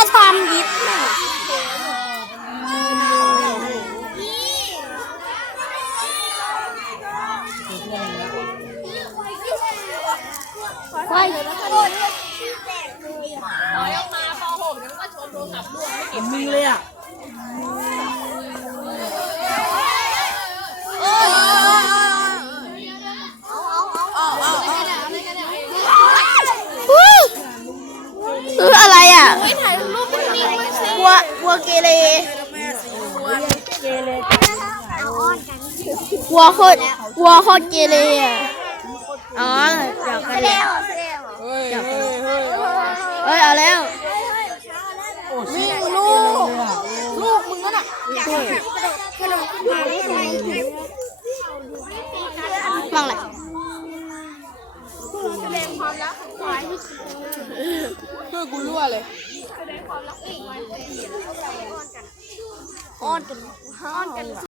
มาทำยิบไปน้อยออกมาป .6 นึกว่าชมโทรศัพท์ลูกไม่เก็บ มึงเลยอ่ะอะไรอ่ะ ถ่ายรูปไม่มีไม่ใช่ วัวเกเรวัวโคตรเกเรอ่ะอ๋อเดี๋ยวกันแล้วเฮ้ยเอาแล้ววิ่งลูกมึงก็น่ะฟังเลย แสดงความรักของควาย เพื่อกูรั่วเลย อ้อนกัน